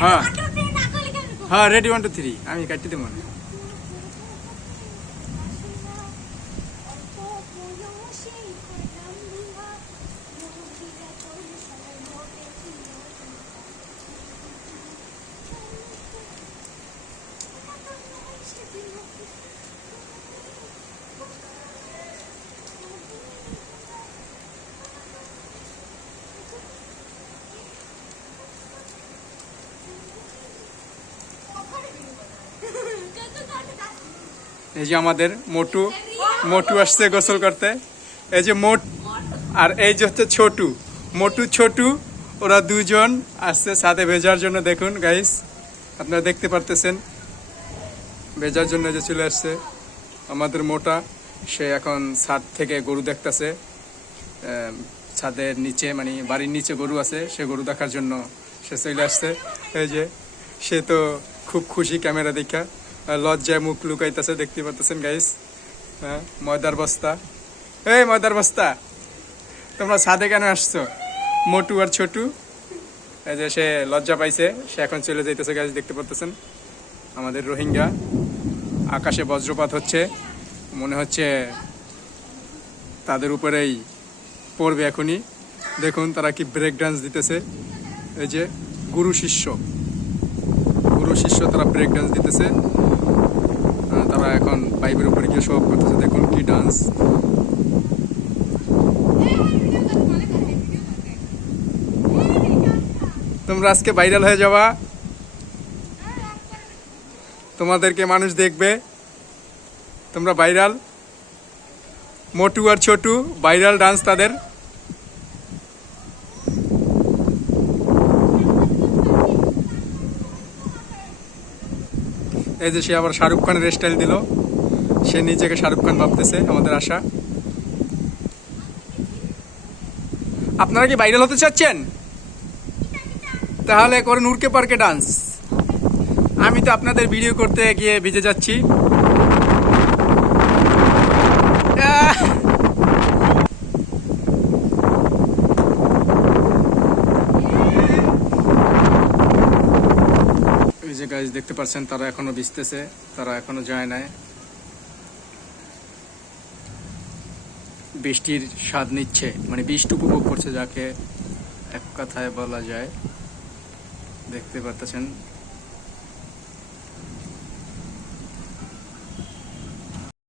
হ্যাঁ হ্যাঁ রেডি 1 2 3 আমি কাটি দেব না এই যে আমাদের মোটু মোটু আসছে গোসল করতে এই যে মোট আর এই যে হচ্ছে ছোটু মোটু ছোটু ওরা দুজন আসছে সাথে ভেজার জন্য দেখুন গাইস আপনারা দেখতে পারতেছেন ভেজার জন্য যে চলে আসছে আমাদের মোটা সে এখন ছাদ থেকে গরু দেখতেছে ছাদের নিচে মানে বাড়ির নিচে গরু আছে সে গরু দেখার জন্য সে চলে আসছে এই যে সে তো খুব খুশি ক্যামেরা দেখা লজ্জায় মুখ লুকাইতেছে দেখতে পারতেছেন গাইস হ্যাঁ ময়দার বস্তা এই ময়দার বস্তা তোমরা ছাদে কেন আসছো মোটু আর ছোটু এই যে সে লজ্জা পাইছে সে এখন চলে যাইতেছে গাইস দেখতে পারতেছেন আমাদের রোহিঙ্গা আকাশে বজ্রপাত হচ্ছে মনে হচ্ছে তাদের উপরেই পড়বে এখনই দেখুন তারা কি ব্রেক ডান্স দিতেছে এই যে গুরু শিষ্য তারা ব্রেক ডান্স দিতেছে তারা এখন পাইপের উপরে গিয়ে শো অফ করতেছে দেখুন কি ডান্স তোমরা আজকে ভাইরাল হয়ে যাবা তোমাদেরকে মানুষ দেখবে তোমরা ভাইরাল মোটু আর ছোটু ভাইরাল ডান্স তাদের এই যে সে আবার শাহরুখ খানের স্টাইল দিল সে নিজেকে শাহরুখ খান ভাবতেছে আমাদের আশা আপনারা কি ভাইরাল হতে চাচ্ছেন তাহলে করেন উড়কে পার্কে ডান্স আমি তো আপনাদের ভিডিও করতে গিয়ে ভিজে যাচ্ছি এই যে গাইস দেখতে পাচ্ছেন তারা এখনো ভিজতেছে তারা এখনো যায় নাই বৃষ্টির স্বাদ নিচ্ছে মানে বৃষ্টি উপভোগ করছে যাকে এক কথায় বলা যায় দেখতে পাচ্ছেন